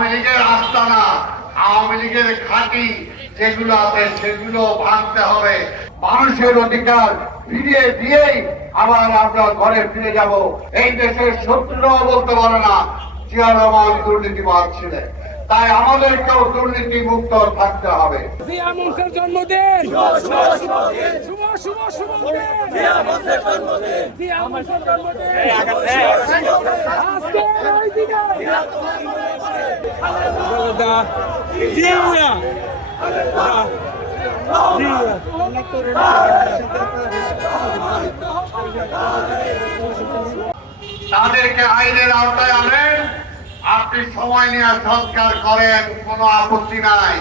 আওয়ামী লীগের আস্তানা, আওয়ামী লীগের ঘাঁটি যেগুলো আছে সেগুলো ভাঙতে হবে। মানুষের অধিকার ফিরিয়ে দিয়েই আবার আমরা ঘরে ফিরে যাব। এই দেশের শত্রুরাও বলতে পারে না জিয়া রহমান দুর্নীতিবাদ ছিলেন। তাই আমাদেরকেও দুর্নীতি মুক্ত থাকতে হবে। জন্মদিন তাদেরকে আইনের আওতায় আনেন, আপনি সময় নিয়ে সংস্কার করেন, কোনো আপত্তি নাই।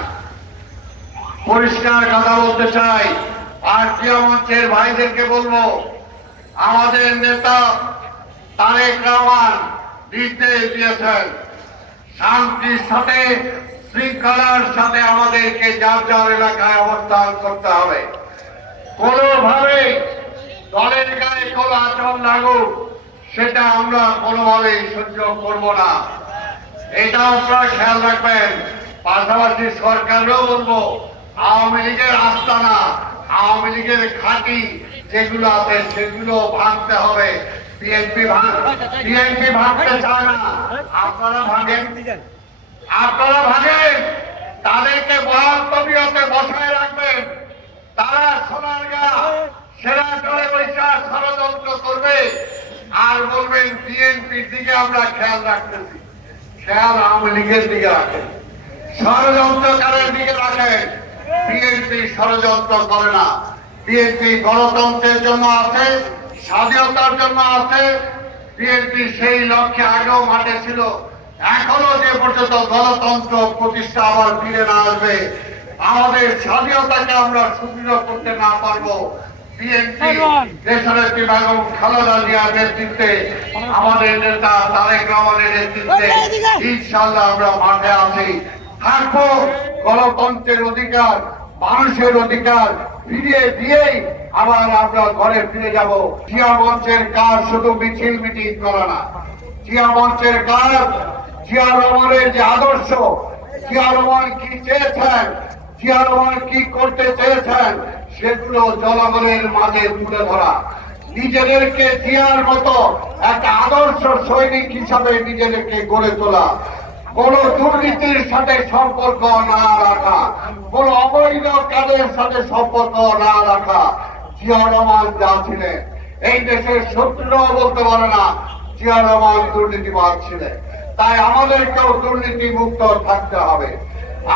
পরিষ্কার কথা বলতে চাই। আর জিয়া মঞ্চের ভাইদেরকে বলবো, আমাদের নেতা তারেক রহমান নির্দেশ দিয়েছেন শান্তির সাথে শৃঙ্খলার সাথে আমাদেরকে যার যার এলাকায় অবস্থান করতে হবে। কোনোভাবে দলের গায়ে কোনো আচরণ লাগুক সেটা আমরা কোনোভাবেই সহ্য করব না, এটা আপনারা খেয়াল রাখবেন। পাশাপাশি সরকারও বলবো, আওয়ামী লীগের আস্তানা, আওয়ামী লীগের ঘাঁটি যেগুলো আছে সেগুলো ভাঙতে হবে। বিএনপি ভাঙতে চায় না, আপনারা ভাঙেন, আপনারা ভাঙেন। তাদেরকে বহাল তবিয়তে বসায় রাখবেন। তারা সোনারগাঁ সেরা চলে বৈশাখ ষড়যন্ত্র করবে আর বলবেন বিএনপির দিকে আমরা খেয়াল রাখতেছি। খেয়াল আওয়ামী লীগের দিকে রাখেন, ষড়যন্ত্রকারের দিকে রাখেন। বিএনপি ষড়যন্ত্র করে না। বিএনপি গণতন্ত্রের জন্য আছে, স্বাধীনতার জন্য আছে। বিএনপি সেই লক্ষ্যে আগেও মাঠে ছিল, এখনো যে পর্যন্ত গণতন্ত্র প্রতিষ্ঠা আবার ফিরে না আসবে, আমাদের স্বাধীনতাকে আমরা সুদৃঢ় করতে না পারবো, বিএনপি দেশনেত্রী বেগম খালেদা জিয়ার নেতৃত্বে, আমাদের নেতা তারেক রহমানের নেতৃত্বে ইনশাআল্লাহ আমরা মাঠে আছি, থাকবো। গণতন্ত্রের অধিকার, মানুষের অধিকার ফিরিয়ে দিয়েই আবার আমরা ঘরে ফিরে যাব। জিয়া মঞ্চের কাজ শুধু মিছিল মিটিং করা না। জিয়া মঞ্চের কাজ জিয়া রহমানের যে আদর্শ, জিয়া রহমান কি চেয়েছেন, জিয়া রহমান কি করতে চেয়েছেন সেগুলো জনগণের মাঝে তুলে ধরা। নিজেদেরকে জিয়ার মতো একটা আদর্শ সৈনিক হিসাবে নিজেদেরকে গড়ে তোলা। কোন দুর্নীতির সাথে সম্পর্ক না রাখা, কোন অবৈধ কাজের সাথে সম্পর্ক না রাখা। জিয়া রহমান যা ছিলেন, এই দেশের শত্রুরাও বলতে পারে না জিয়া রহমান দুর্নীতিবাদ ছিলেন। তাই আমাদেরকেও দুর্নীতি মুক্ত থাকতে হবে,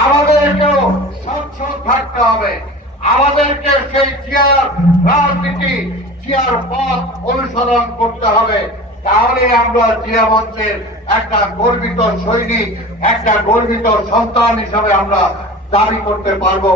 আমাদেরকেও স্বচ্ছ থাকতে হবে, আমাদেরকে সেই জিয়ার রাজনীতি, জিয়ার পথ অনুসরণ করতে হবে। তাহলে আমরা জিয়া মঞ্চের একটা গর্বিত সৈনিক, একটা গর্বিত সন্তান হিসাবে আমরা দাবি করতে পারবো।